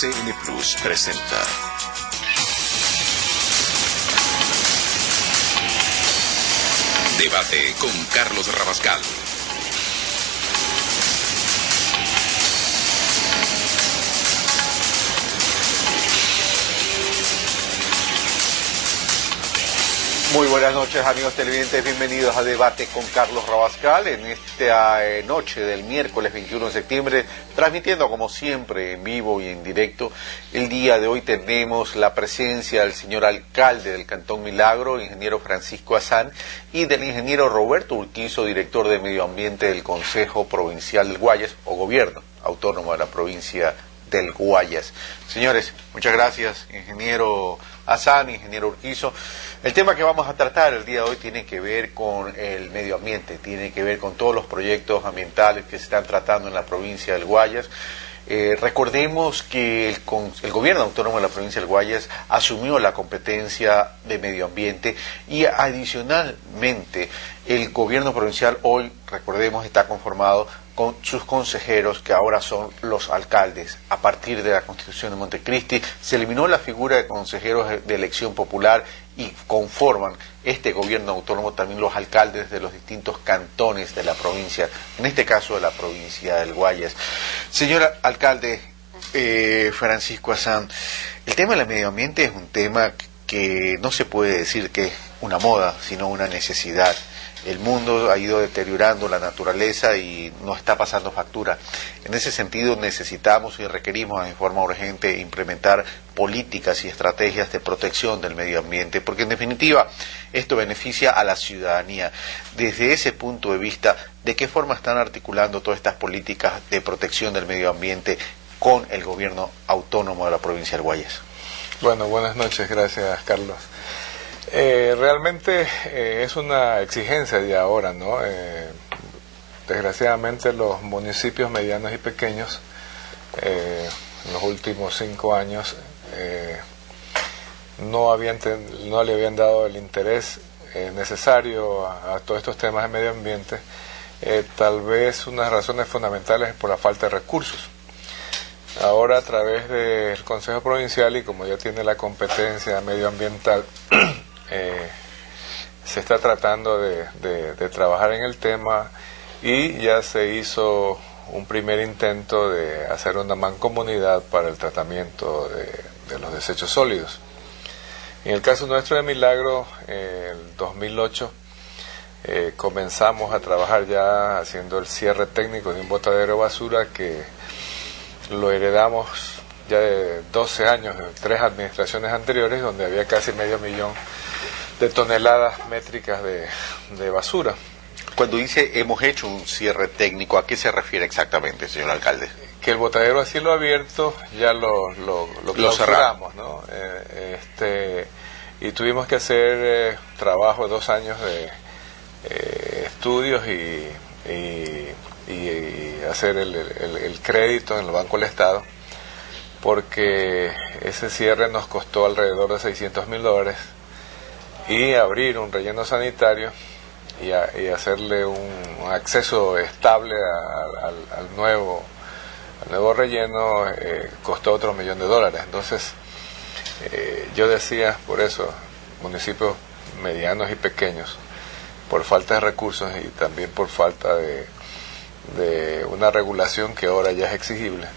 RCN Plus presenta Debate con Carlos Rabascal. Muy buenas noches, amigos televidentes, bienvenidos a Debate con Carlos Rabascal en esta noche del miércoles 21 de septiembre, transmitiendo como siempre en vivo y en directo. El día de hoy tenemos la presencia del señor alcalde del Cantón Milagro, ingeniero Francisco Azán, y del ingeniero Roberto Urquizo, director de Medio Ambiente del Consejo Provincial del Guayas, o Gobierno Autónomo de la Provincia del Guayas. Señores, muchas gracias, ingeniero Azán, ingeniero Urquizo. El tema que vamos a tratar el día de hoy tiene que ver con el medio ambiente, tiene que ver con todos los proyectos ambientales que se están tratando en la provincia del Guayas. Recordemos que el gobierno autónomo de la provincia del Guayas asumió la competencia de medio ambiente y adicionalmente el gobierno provincial hoy, recordemos, está conformado con sus consejeros, que ahora son los alcaldes. A partir de la Constitución de Montecristi se eliminó la figura de consejeros de elección popular y conforman este gobierno autónomo también los alcaldes de los distintos cantones de la provincia, en este caso de la provincia del Guayas. Señor alcalde Francisco Azán, el tema del medio ambiente es un tema que no se puede decir que es una moda, sino una necesidad. El mundo ha ido deteriorando la naturaleza y nos está pasando factura. En ese sentido necesitamos y requerimos en forma urgente implementar políticas y estrategias de protección del medio ambiente, porque en definitiva esto beneficia a la ciudadanía. Desde ese punto de vista, ¿de qué forma están articulando todas estas políticas de protección del medio ambiente con el gobierno autónomo de la provincia del Guayas? Bueno, buenas noches, gracias Carlos. Realmente es una exigencia de ahora, ¿no? Desgraciadamente los municipios medianos y pequeños en los últimos 5 años no le habían dado el interés necesario a todos estos temas de medio ambiente. Tal vez unas razones fundamentales es por la falta de recursos. Ahora, a través del Consejo Provincial, y como ya tiene la competencia medioambiental, se está tratando de trabajar en el tema, y ya se hizo un primer intento de hacer una mancomunidad para el tratamiento de los desechos sólidos. En el caso nuestro de Milagro, en el 2008 comenzamos a trabajar ya haciendo el cierre técnico de un botadero de basura que lo heredamos ya de 12 años, de 3 administraciones anteriores, donde había casi 500.000 de toneladas métricas de basura. Cuando dice hemos hecho un cierre técnico, ¿a qué se refiere exactamente, señor alcalde? Que el botadero a cielo abierto ya lo cerramos, ¿no? Y tuvimos que hacer trabajo de 2 años de estudios y hacer el crédito en el Banco del Estado, porque ese cierre nos costó alrededor de $600.000, y abrir un relleno sanitario y hacerle un acceso estable al nuevo relleno costó otro $1 millón. Entonces yo decía, por eso, municipios medianos y pequeños, por falta de recursos y también por falta de una regulación que ahora ya es exigible,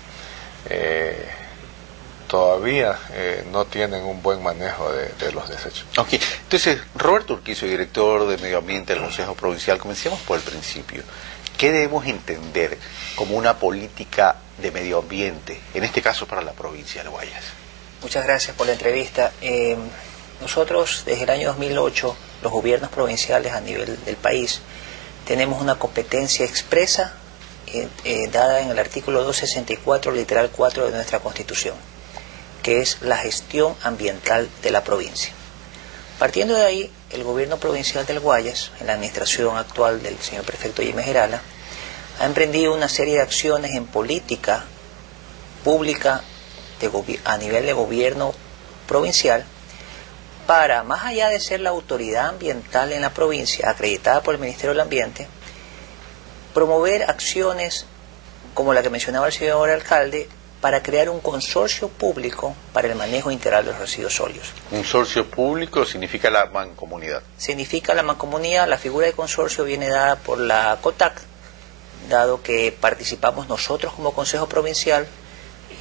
todavía no tienen un buen manejo de los desechos. Ok, entonces, Roberto Urquizo, director de Medio Ambiente del Consejo Provincial, comencemos por el principio. ¿Qué debemos entender como una política de medio ambiente, en este caso para la provincia de Guayas? Muchas gracias por la entrevista. Nosotros, desde el año 2008, los gobiernos provinciales a nivel del país, tenemos una competencia expresa dada en el artículo 264, literal 4 de nuestra Constitución, que es la gestión ambiental de la provincia. Partiendo de ahí, el gobierno provincial del Guayas, en la administración actual del señor prefecto Jaime Gerala, ha emprendido una serie de acciones en política pública a nivel de gobierno provincial para, más allá de ser la autoridad ambiental en la provincia, acreditada por el Ministerio del Ambiente, promover acciones como la que mencionaba el señor alcalde, para crear un consorcio público para el manejo integral de los residuos sólidos. Consorcio público significa la mancomunidad. Significa la mancomunidad, la figura de consorcio viene dada por la COTAC, dado que participamos nosotros como Consejo Provincial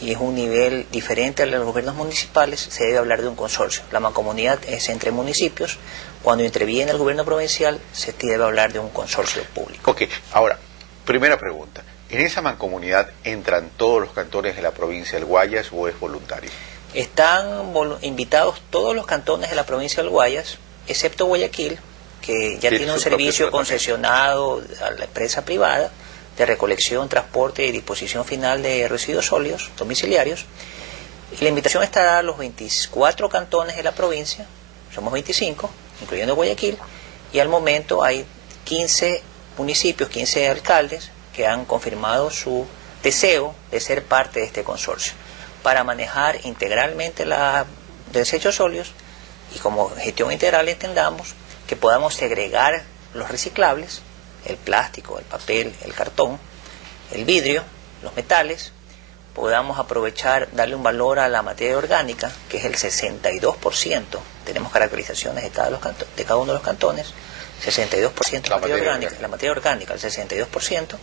y es un nivel diferente al de los gobiernos municipales, se debe hablar de un consorcio. La mancomunidad es entre municipios, cuando interviene el gobierno provincial se debe hablar de un consorcio público. Ok, ahora, primera pregunta. ¿En esa mancomunidad entran todos los cantones de la provincia del Guayas o es voluntario? Están invitados todos los cantones de la provincia del Guayas, excepto Guayaquil, que ya tiene un servicio concesionado a la empresa privada de recolección, transporte y disposición final de residuos sólidos domiciliarios. Y la invitación está dada a los 24 cantones de la provincia, somos 25, incluyendo Guayaquil, y al momento hay 15 municipios, 15 alcaldes que han confirmado su deseo de ser parte de este consorcio para manejar integralmente los desechos sólidos y como gestión integral entendamos que podamos segregar los reciclables, el plástico, el papel, el cartón, el vidrio, los metales, podamos aprovechar, darle un valor a la materia orgánica, que es el 62%, tenemos caracterizaciones de cada uno de los cantones, 62% la materia orgánica, el 62%,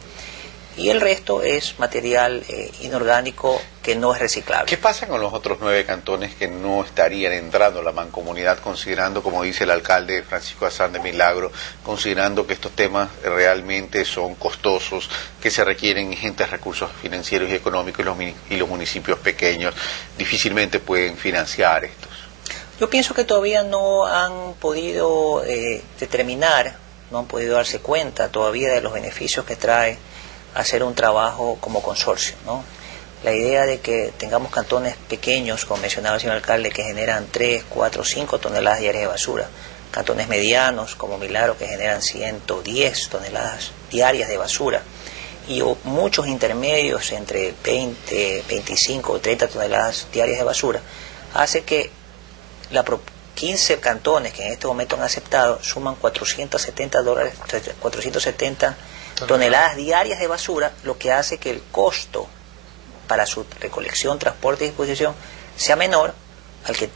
y el resto es material inorgánico que no es reciclable. ¿Qué pasa con los otros 9 cantones que no estarían entrando a la mancomunidad, considerando, como dice el alcalde Francisco Azán de Milagro, considerando que estos temas realmente son costosos, que se requieren ingentes recursos financieros y económicos y los municipios pequeños difícilmente pueden financiar estos? Yo pienso que todavía no han podido determinar, no han podido darse cuenta todavía de los beneficios que trae hacer un trabajo como consorcio, ¿no? La idea de que tengamos cantones pequeños, como mencionaba el señor alcalde, que generan 3, 4, 5 toneladas diarias de basura, cantones medianos como Milagro que generan 110 toneladas diarias de basura, y muchos intermedios entre 20, 25 o 30 toneladas diarias de basura, hace que 15 cantones que en este momento han aceptado suman $470 toneladas diarias de basura, lo que hace que el costo para su recolección, transporte y disposición sea menor al que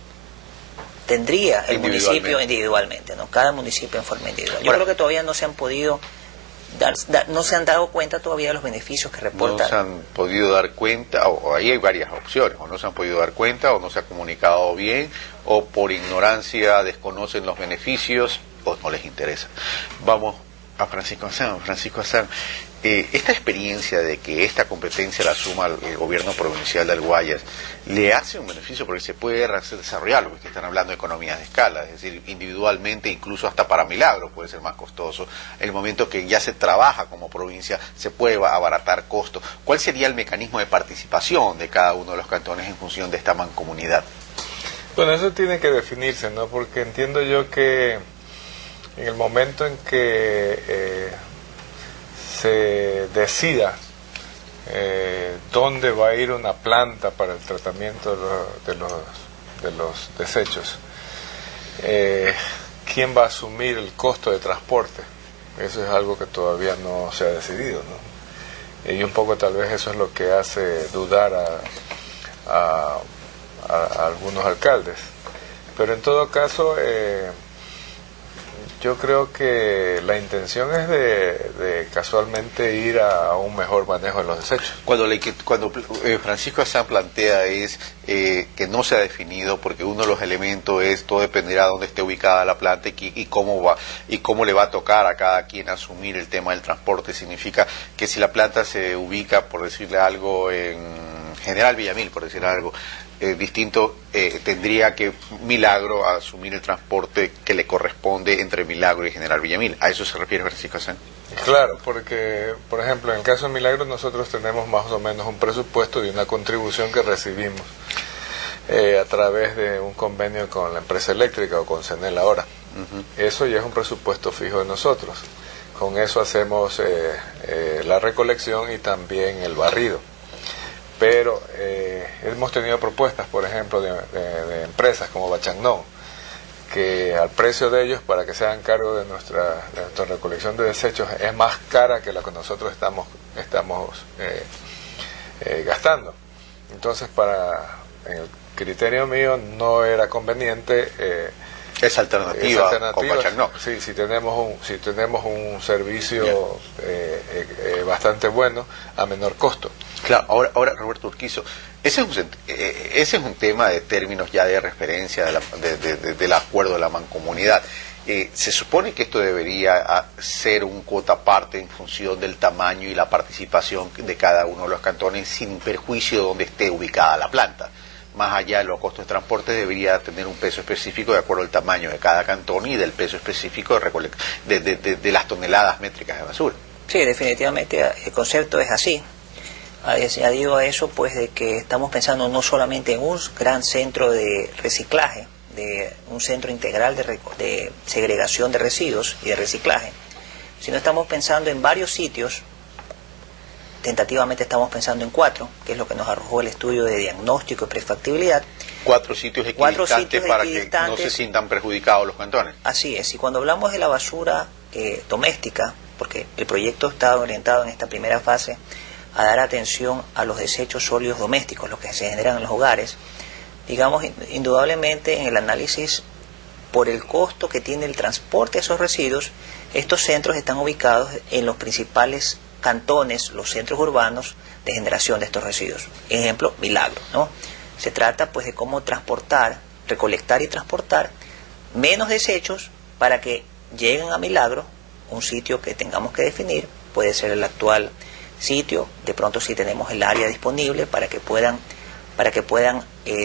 tendría el municipio individualmente, ¿no? Cada municipio en forma individual. Yo creo que todavía no se han podido no se han dado cuenta todavía de los beneficios que reportan. No se han podido dar cuenta, o ahí hay varias opciones, o no se han podido dar cuenta, o no se ha comunicado bien, o por ignorancia desconocen los beneficios, o no les interesa. Vamos a Francisco Azán. Francisco Azán, esta experiencia de que esta competencia la asuma el gobierno provincial del Guayas, ¿le hace un beneficio? Porque se puede desarrollar, porque están hablando de economías de escala, es decir, individualmente, incluso hasta para Milagro puede ser más costoso. En el momento que ya se trabaja como provincia, se puede abaratar costos. ¿Cuál sería el mecanismo de participación de cada uno de los cantones en función de esta mancomunidad? Bueno, eso tiene que definirse, ¿no? Porque entiendo yo que en el momento en que se decida dónde va a ir una planta para el tratamiento de los desechos, quién va a asumir el costo de transporte, eso es algo que todavía no se ha decidido, ¿no? Y un poco tal vez eso es lo que hace dudar a algunos alcaldes, pero en todo caso yo creo que la intención es de casualmente ir a un mejor manejo de los desechos. Cuando Francisco Azán plantea es que no se ha definido, porque uno de los elementos es, todo dependerá de dónde esté ubicada la planta y cómo le va a tocar a cada quien asumir el tema del transporte. Significa que si la planta se ubica, por decirle algo, en General Villamil, por decir algo, distinto, tendría que Milagro asumir el transporte que le corresponde entre Milagro y General Villamil. ¿A eso se refiere Francisco Azán? Claro, porque, por ejemplo, en el caso de Milagro nosotros tenemos más o menos un presupuesto y una contribución que recibimos a través de un convenio con la empresa eléctrica o con CENEL ahora. Eso ya es un presupuesto fijo de nosotros. Con eso hacemos la recolección y también el barrido. Pero hemos tenido propuestas, por ejemplo, de empresas como Bachangnon, que al precio de ellos, para que se hagan cargo de nuestra recolección de desechos, es más cara que la que nosotros estamos gastando. Entonces, en el criterio mío, no era conveniente esa alternativa con Pachacnoc. Sí, si tenemos un servicio bastante bueno a menor costo. Claro, ahora Roberto Urquizo, ese es un tema de términos ya de referencia del acuerdo de la mancomunidad. Se supone que esto debería ser un cuota aparte en función del tamaño y la participación de cada uno de los cantones, sin perjuicio de donde esté ubicada la planta. Más allá de los costos de transporte, debería tener un peso específico de acuerdo al tamaño de cada cantón y del peso específico de las toneladas métricas de basura. Sí, definitivamente el concepto es así. Añadido a eso, pues, de que estamos pensando no solamente en un gran centro de reciclaje, de un centro integral de segregación de residuos y de reciclaje, sino estamos pensando en varios sitios. Tentativamente estamos pensando en 4, que es lo que nos arrojó el estudio de diagnóstico y prefactibilidad. 4 sitios equidistantes para que no se sientan perjudicados los cantones. Así es, y cuando hablamos de la basura doméstica, porque el proyecto está orientado en esta primera fase a dar atención a los desechos sólidos domésticos, los que se generan en los hogares, digamos, indudablemente en el análisis por el costo que tiene el transporte de esos residuos, estos centros están ubicados en los principales cantones, los centros urbanos de generación de estos residuos. Ejemplo, Milagro, ¿no? Se trata pues de cómo recolectar y transportar menos desechos para que lleguen a Milagro, un sitio que tengamos que definir, puede ser el actual sitio, de pronto si tenemos el área disponible para que puedan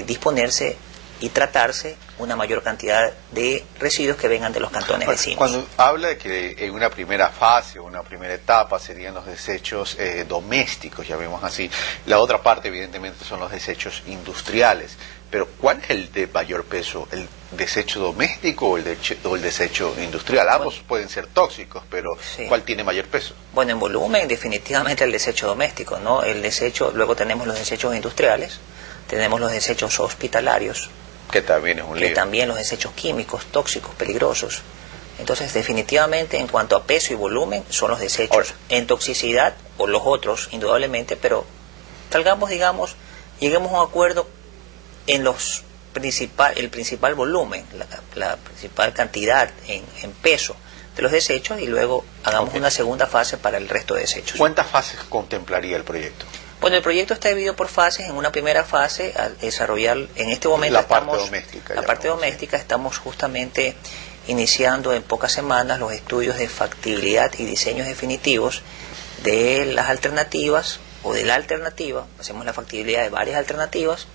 disponerse y tratarse una mayor cantidad de residuos que vengan de los cantones vecinos. Cuando habla de que en una primera fase o una primera etapa serían los desechos domésticos, llamémoslo así, la otra parte evidentemente son los desechos industriales, pero ¿cuál es el de mayor peso? ¿El desecho doméstico o el desecho industrial? Ambos pueden ser tóxicos, pero sí. ¿Cuál tiene mayor peso? Bueno, en volumen definitivamente el desecho doméstico, ¿no? El desecho, luego tenemos los desechos industriales, tenemos los desechos hospitalarios, que también es un lío. Que también los desechos químicos, tóxicos, peligrosos. Entonces, definitivamente, en cuanto a peso y volumen, son los desechos. Ahora, en toxicidad, o los otros, indudablemente, pero lleguemos a un acuerdo en el principal volumen, la principal cantidad en peso de los desechos, y luego hagamos una segunda fase para el resto de desechos. ¿Cuántas fases contemplaría el proyecto? Bueno, el proyecto está dividido por fases. En una primera fase, a desarrollar, en este momento la parte doméstica estamos justamente iniciando en pocas semanas los estudios de factibilidad y diseños definitivos de las alternativas o de la alternativa. Hacemos la factibilidad de varias alternativas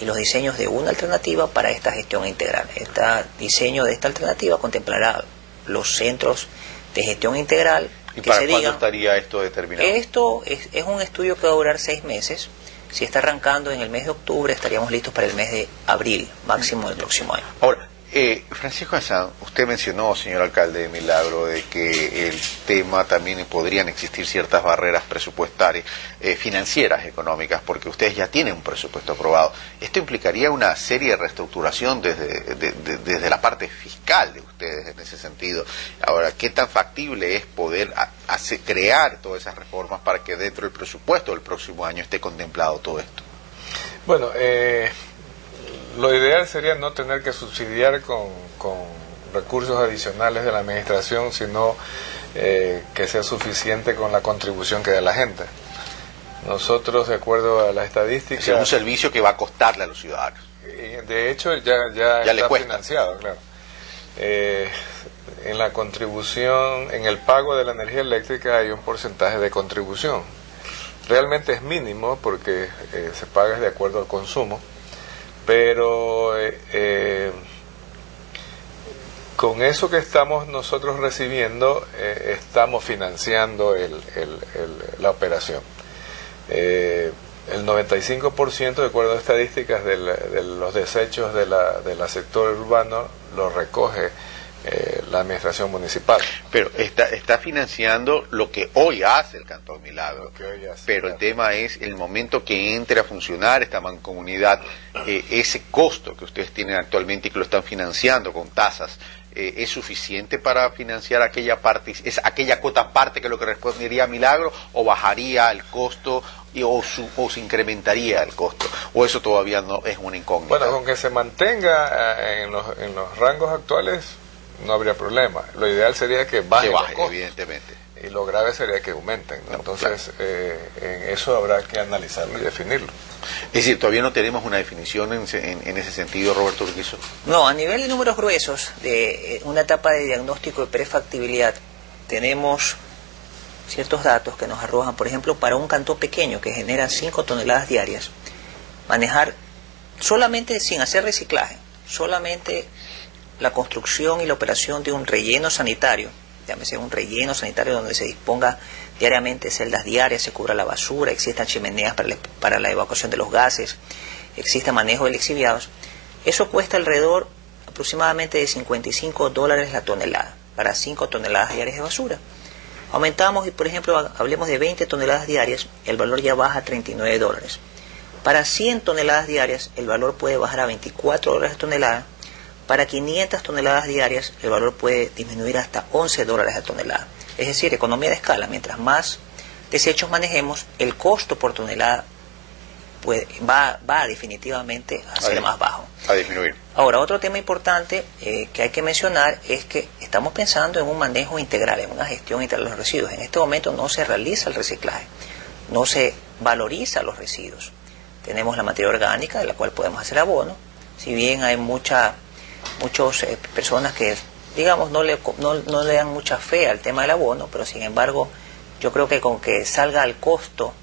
y los diseños de una alternativa para esta gestión integral. Este diseño de esta alternativa contemplará los centros de gestión integral. ¿Y para cuándo estaría esto determinado? Esto es un estudio que va a durar 6 meses. Si está arrancando en el mes de octubre, estaríamos listos para el mes de abril, máximo del próximo año. Ahora, Francisco Azán, usted mencionó, señor alcalde de Milagro, de que el tema también podrían existir ciertas barreras presupuestarias, financieras, económicas, porque ustedes ya tienen un presupuesto aprobado. Esto implicaría una serie de reestructuración desde la parte fiscal de ustedes en ese sentido. Ahora, ¿qué tan factible es poder crear todas esas reformas para que dentro del presupuesto del próximo año esté contemplado todo esto? Bueno, lo ideal sería no tener que subsidiar con recursos adicionales de la administración, sino que sea suficiente con la contribución que da la gente. Nosotros, de acuerdo a las estadísticas... Es un servicio que va a costarle a los ciudadanos. De hecho, ya está financiado, claro. En la contribución, en el pago de la energía eléctrica hay un porcentaje de contribución. Realmente es mínimo porque se paga de acuerdo al consumo, pero con eso que estamos nosotros recibiendo, estamos financiando la operación. El 95%, de acuerdo a estadísticas, de los desechos de la sector urbano lo recoge la administración municipal. Pero está financiando lo que hoy hace el Cantón Milagro. Pero claro, el tema es el momento que entre a funcionar esta mancomunidad, ese costo que ustedes tienen actualmente y que lo están financiando con tasas ¿es suficiente para financiar aquella parte, es aquella cuota parte que es lo que respondería a Milagro, o bajaría el costo o se incrementaría el costo, o eso todavía no es una incógnita? Bueno, con que se mantenga en los rangos actuales no habría problema. Lo ideal sería que baje, evidentemente. Y lo grave sería que aumenten, ¿no? Entonces, claro, en eso habrá que analizarlo y definirlo. Es decir, todavía no tenemos una definición en ese sentido, Roberto Urquizo. No, a nivel de números gruesos, de una etapa de diagnóstico de prefactibilidad, tenemos ciertos datos que nos arrojan, por ejemplo, para un cantón pequeño que genera 5 toneladas diarias, manejar solamente sin hacer reciclaje, solamente la construcción y la operación de un relleno sanitario, llámese un relleno sanitario donde se disponga diariamente celdas diarias, se cubra la basura, existan chimeneas para la evacuación de los gases, exista manejo de lixiviados. Eso cuesta alrededor aproximadamente de $55 la tonelada, para 5 toneladas diarias de basura. Aumentamos y, por ejemplo, hablemos de 20 toneladas diarias, el valor ya baja a $39. Para 100 toneladas diarias, el valor puede bajar a $24 la tonelada. Para 500 toneladas diarias, el valor puede disminuir hasta $11 la tonelada. Es decir, economía de escala. Mientras más desechos manejemos, el costo por tonelada va definitivamente a ser más bajo. A disminuir. Ahora, otro tema importante que hay que mencionar es que estamos pensando en un manejo integral, en una gestión integral de los residuos. En este momento no se realiza el reciclaje, no se valoriza los residuos. Tenemos la materia orgánica, de la cual podemos hacer abono. Si bien hay muchas personas que, digamos, no le dan mucha fe al tema del abono, pero sin embargo, yo creo que con que salga al costo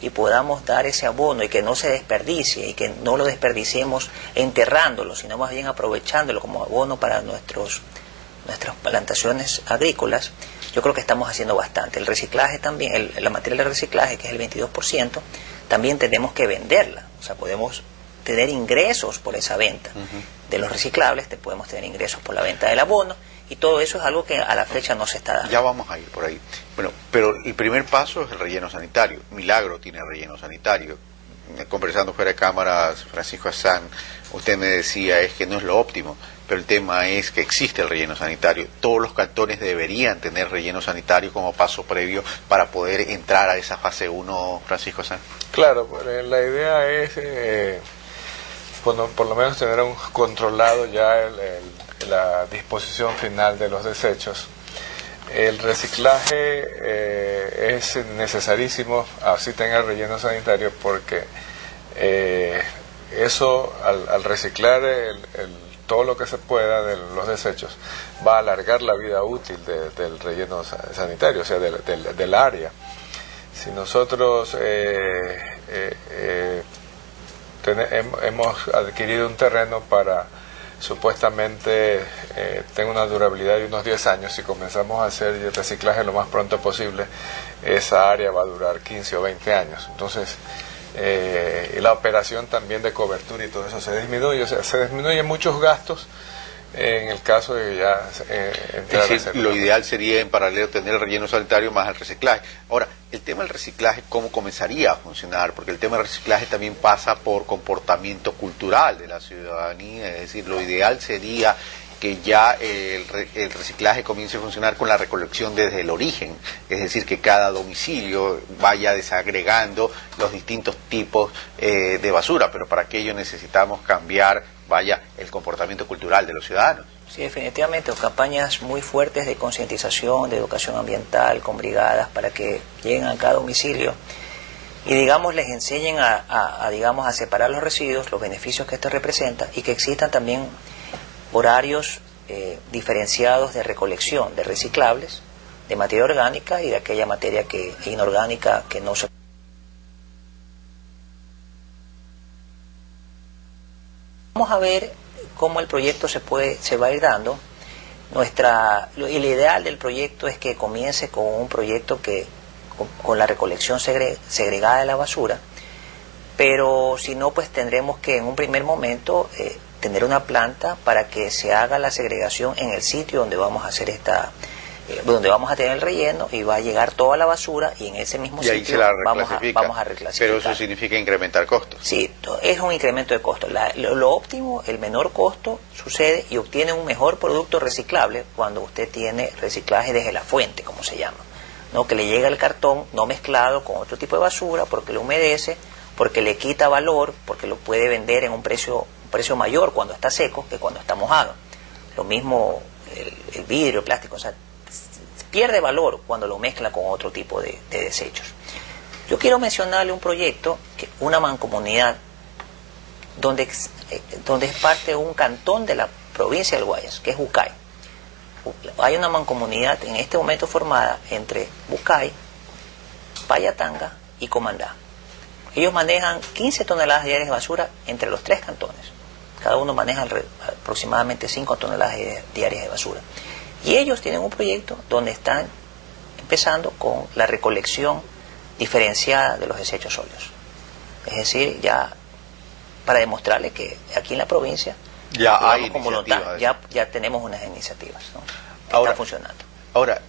y podamos dar ese abono y que no se desperdicie y que no lo desperdiciemos enterrándolo, sino más bien aprovechándolo como abono para nuestras plantaciones agrícolas, yo creo que estamos haciendo bastante. El reciclaje también, la materia de reciclaje, que es el 22%, también tenemos que venderla, o sea, podemos tener ingresos por esa venta. De los reciclables podemos tener ingresos por la venta del abono, y todo eso es algo que a la fecha no se está dando. Ya vamos a ir por ahí. Bueno, pero el primer paso es el relleno sanitario. Milagro tiene relleno sanitario. Conversando fuera de cámaras, Francisco Azán, usted me decía es que no es lo óptimo, pero el tema es que existe el relleno sanitario. Todos los cantones deberían tener relleno sanitario como paso previo para poder entrar a esa fase 1, Francisco Azán. Claro, la idea es por lo menos tener controlado ya la disposición final de los desechos. El reciclaje es necesarísimo, así tenga relleno sanitario, porque eso al reciclar todo lo que se pueda de los desechos va a alargar la vida útil del relleno sanitario, o sea, del área. Si nosotros hemos adquirido un terreno para supuestamente tenga una durabilidad de unos 10 años, si comenzamos a hacer el reciclaje lo más pronto posible, esa área va a durar 15 o 20 años. Entonces, y la operación también de cobertura y todo eso se disminuye, o sea, se disminuyen muchos gastos en el caso de que ya entrar es decir, lo ideal sería en paralelo tener el relleno sanitario más el reciclaje. Ahora, el tema del reciclaje, ¿cómo comenzaría a funcionar? Porque el tema del reciclaje también pasa por comportamiento cultural de la ciudadanía, es decir, lo ideal sería que ya el reciclaje comience a funcionar con la recolección desde el origen, es decir, que cada domicilio vaya desagregando los distintos tipos de basura, pero para aquello necesitamos cambiar, el comportamiento cultural de los ciudadanos. Sí, definitivamente, campañas muy fuertes de concientización, de educación ambiental, con brigadas para que lleguen a cada domicilio y, digamos, les enseñen a separar los residuos, los beneficios que esto representa, y que existan también horarios diferenciados de recolección de reciclables, de materia orgánica y de aquella materia inorgánica que no se... Vamos a ver cómo el proyecto se va a ir dando. El ideal del proyecto es que comience con un proyecto con la recolección segregada de la basura, pero si no, pues tendremos que en un primer momento tener una planta para que se haga la segregación en el sitio donde vamos a hacer donde vamos a tener el relleno y va a llegar toda la basura y en ese mismo Y ahí sitio se la vamos a reclasificar. Pero eso significa incrementar costos. Sí, es un incremento de costo. Lo óptimo, el menor costo sucede y obtiene un mejor producto reciclable cuando usted tiene reciclaje desde la fuente, como se llama, ¿no? Que le llega el cartón no mezclado con otro tipo de basura porque lo humedece, porque le quita valor, porque lo puede vender en un precio mayor cuando está seco que cuando está mojado. Lo mismo el vidrio, el plástico, o sea, pierde valor cuando lo mezcla con otro tipo de desechos. Yo quiero mencionarle un proyecto, una mancomunidad, donde es parte de un cantón de la provincia del Guayas, que es Bucay. Hay una mancomunidad en este momento formada entre Bucay, Payatanga y Comandá. Ellos manejan 15 toneladas diarias de basura entre los 3 cantones. Cada uno maneja aproximadamente 5 toneladas diarias de basura. Y ellos tienen un proyecto donde están empezando con la recolección diferenciada de los desechos sólidos. Es decir, ya para demostrarle que aquí en la provincia ya hay como iniciativas. ya tenemos unas iniciativas, ¿no? Que Ahora, están funcionando. Ahora,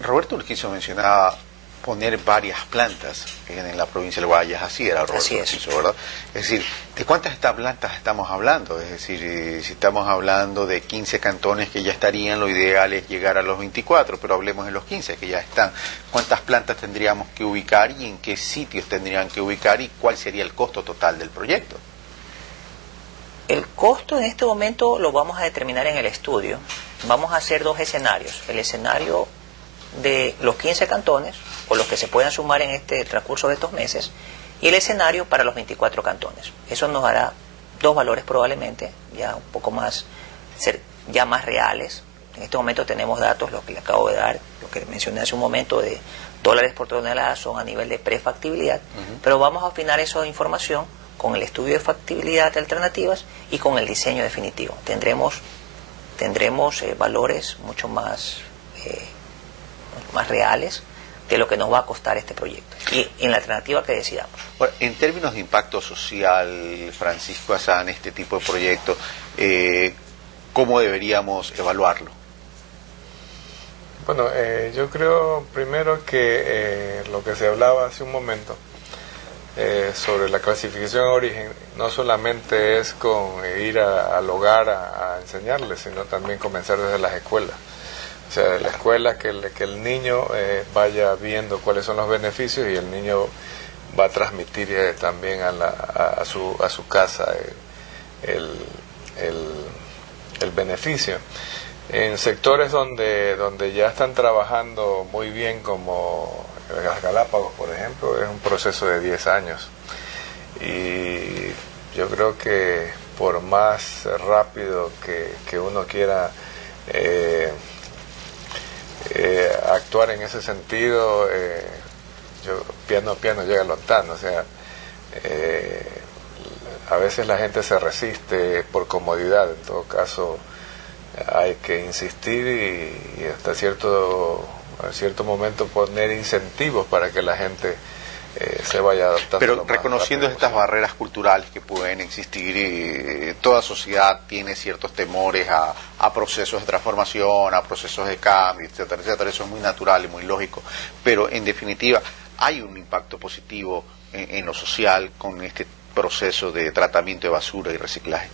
Roberto Urquizo mencionaba poner varias plantas en la provincia del Guayas, así era Roberto Urquizo, ¿verdad? Es decir, ¿de cuántas plantas estamos hablando? Es decir, si estamos hablando de 15 cantones que ya estarían, lo ideal es llegar a los 24, pero hablemos de los 15 que ya están. ¿Cuántas plantas tendríamos que ubicar y en qué sitios tendrían que ubicar y cuál sería el costo total del proyecto? El costo en este momento lo vamos a determinar en el estudio. Vamos a hacer 2 escenarios. El escenario de los 15 cantones, o los que se puedan sumar en este transcurso de estos meses, y el escenario para los 24 cantones. Eso nos dará 2 valores probablemente, ya un poco más, ya más reales. En este momento tenemos datos, lo que le acabo de dar, lo que mencioné hace un momento, de dólares por tonelada, son a nivel de prefactibilidad, pero vamos a afinar esa información con el estudio de factibilidad de alternativas y con el diseño definitivo. Tendremos valores mucho más reales de lo que nos va a costar este proyecto y en la alternativa que decidamos. Bueno, en términos de impacto social, Francisco Azán, este tipo de proyectos, ¿cómo deberíamos evaluarlo? Bueno, yo creo primero que lo que se hablaba hace un momento sobre la clasificación de origen no solamente es con ir al hogar a enseñarles, sino también comenzar desde las escuelas. O sea, de la escuela que el niño vaya viendo cuáles son los beneficios y el niño va a transmitir también a su casa el beneficio. En sectores donde ya están trabajando muy bien, como las Galápagos, por ejemplo, es un proceso de 10 años. Y yo creo que por más rápido que uno quiera actuar en ese sentido, piano a piano llega lontano. O sea, a veces la gente se resiste por comodidad. En todo caso, hay que insistir y hasta cierto momento poner incentivos para que la gente se vaya adaptando. Pero reconociendo estas barreras culturales que pueden existir, toda sociedad tiene ciertos temores a procesos de transformación, a procesos de cambio, etcétera, etcétera. Eso es muy natural y muy lógico. Pero en definitiva, hay un impacto positivo en lo social con este proceso de tratamiento de basura y reciclaje.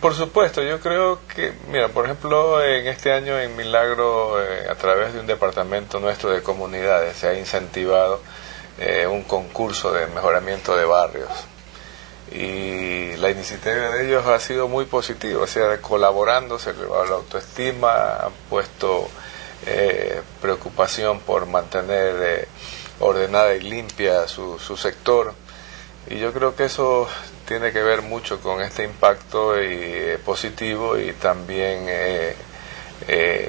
Por supuesto, yo creo que, mira, por ejemplo, en este año en Milagro, a través de un departamento nuestro de comunidades, se ha incentivado un concurso de mejoramiento de barrios. Y la iniciativa de ellos ha sido muy positiva, o sea, colaborando, se elevó la autoestima, han puesto preocupación por mantener ordenada y limpia su sector. Y yo creo que eso tiene que ver mucho con este impacto positivo, y también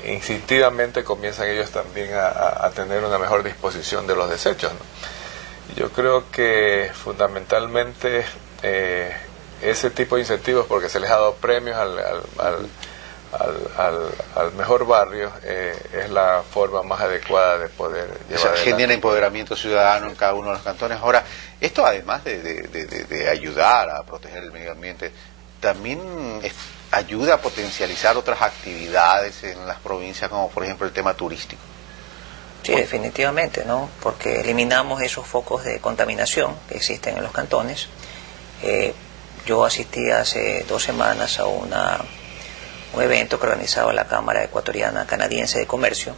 instintivamente comienzan ellos también a tener una mejor disposición de los desechos, ¿no? Y yo creo que fundamentalmente ese tipo de incentivos, porque se les ha dado premios al mejor barrio, es la forma más adecuada de poder llevar adelante. Genera empoderamiento ciudadano en cada uno de los cantones. Ahora, esto además de ayudar a proteger el medio ambiente, también ayuda a potencializar otras actividades en las provincias, como por ejemplo el tema turístico. Sí, definitivamente, ¿no? Porque eliminamos esos focos de contaminación que existen en los cantones. Yo asistí hace 2 semanas a un evento que organizaba la Cámara Ecuatoriana Canadiense de Comercio.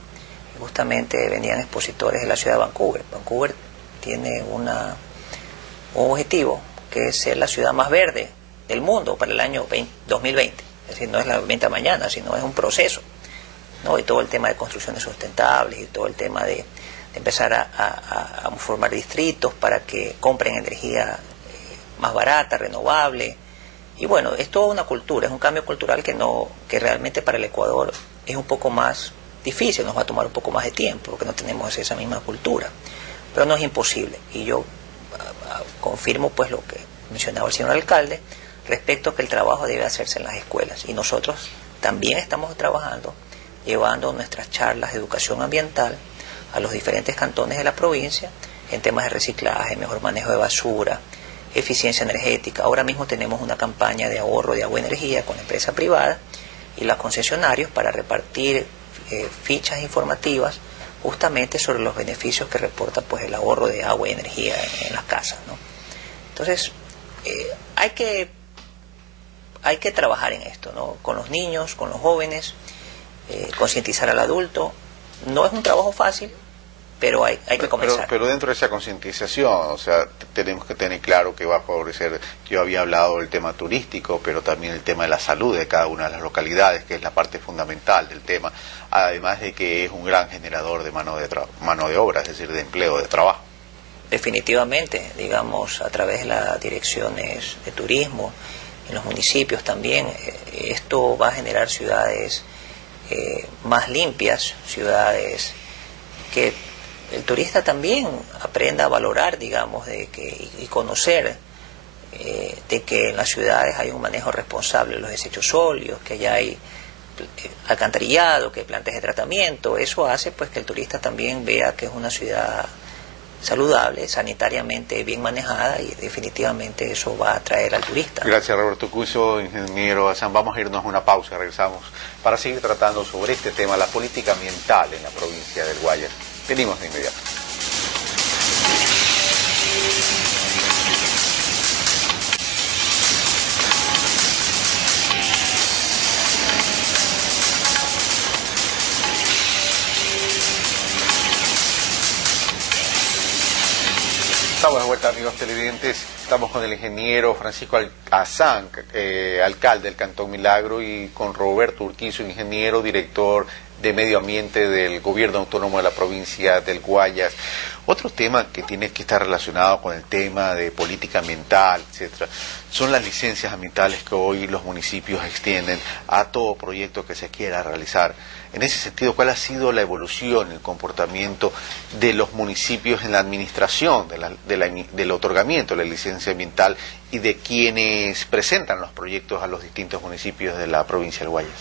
Y justamente venían expositores de la ciudad de Vancouver. Vancouver tiene un objetivo, que es ser la ciudad más verde del mundo para el año 2020. Es decir, no es la venta mañana, sino es un proceso, ¿no? Y todo el tema de construcciones sustentables y todo el tema de empezar a formar distritos para que compren energía más barata, renovable. Y bueno, es toda una cultura, es un cambio cultural que realmente para el Ecuador es un poco más difícil, nos va a tomar un poco más de tiempo porque no tenemos esa misma cultura, pero no es imposible. Y yo confirmo pues lo que mencionaba el señor alcalde respecto a que el trabajo debe hacerse en las escuelas, y nosotros también estamos trabajando llevando nuestras charlas de educación ambiental a los diferentes cantones de la provincia en temas de reciclaje, mejor manejo de basura, eficiencia energética. Ahora mismo tenemos una campaña de ahorro de agua y energía con la empresa privada y los concesionarios para repartir fichas informativas justamente sobre los beneficios que reporta pues el ahorro de agua y energía en las casas, ¿no? Entonces hay que trabajar en esto, ¿no? Con los niños, con los jóvenes, concientizar al adulto. No es un trabajo fácil, pero hay que comenzar. Pero dentro de esa concientización, o sea, tenemos que tener claro que va a favorecer, yo había hablado del tema turístico, pero también el tema de la salud de cada una de las localidades, que es la parte fundamental del tema, además de que es un gran generador de mano de obra, es decir, de empleo, de trabajo. Definitivamente, digamos, a través de las direcciones de turismo, en los municipios también, esto va a generar ciudades más limpias, ciudades que el turista también aprenda a valorar, digamos, y conocer de que en las ciudades hay un manejo responsable de los desechos sólidos, que ya hay alcantarillado, que hay plantas de tratamiento. Eso hace pues que el turista también vea que es una ciudad saludable, sanitariamente bien manejada, y definitivamente eso va a atraer al turista. Gracias, Roberto Cuso, ingeniero Hassan. Vamos a irnos a una pausa, regresamos para seguir tratando sobre este tema, la política ambiental en la provincia del Guayas. Venimos de inmediato. Estamos de vuelta, amigos televidentes. Estamos con el ingeniero Francisco Hassan, alcalde del Cantón Milagro, y con Roberto Urquizo, ingeniero, director de Medio Ambiente del Gobierno Autónomo de la provincia del Guayas. Otro tema que tiene que estar relacionado con el tema de política ambiental, etcétera, son las licencias ambientales que hoy los municipios extienden a todo proyecto que se quiera realizar. En ese sentido, ¿cuál ha sido la evolución, el comportamiento de los municipios en la administración del otorgamiento de la licencia ambiental y de quienes presentan los proyectos a los distintos municipios de la provincia del Guayas?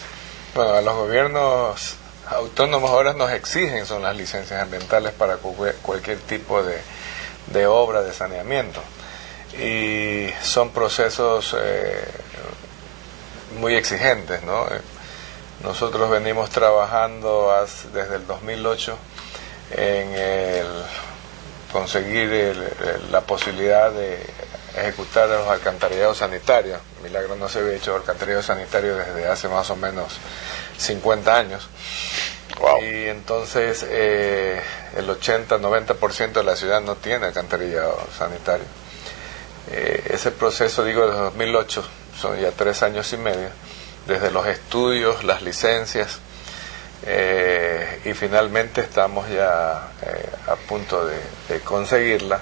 Bueno, a los gobiernos autónomos ahora nos exigen son las licencias ambientales para cualquier tipo de obra de saneamiento, y son procesos muy exigentes, ¿no? Nosotros venimos trabajando desde el 2008 en conseguir la posibilidad de ejecutar los alcantarillados sanitarios. Milagro no se había hecho alcantarillado sanitario desde hace más o menos 50 años. Wow. Y entonces el 80-90% de la ciudad no tiene alcantarillado sanitario. Ese proceso, digo, desde 2008, son ya 3 años y medio, desde los estudios, las licencias, y finalmente estamos ya a punto de conseguirla,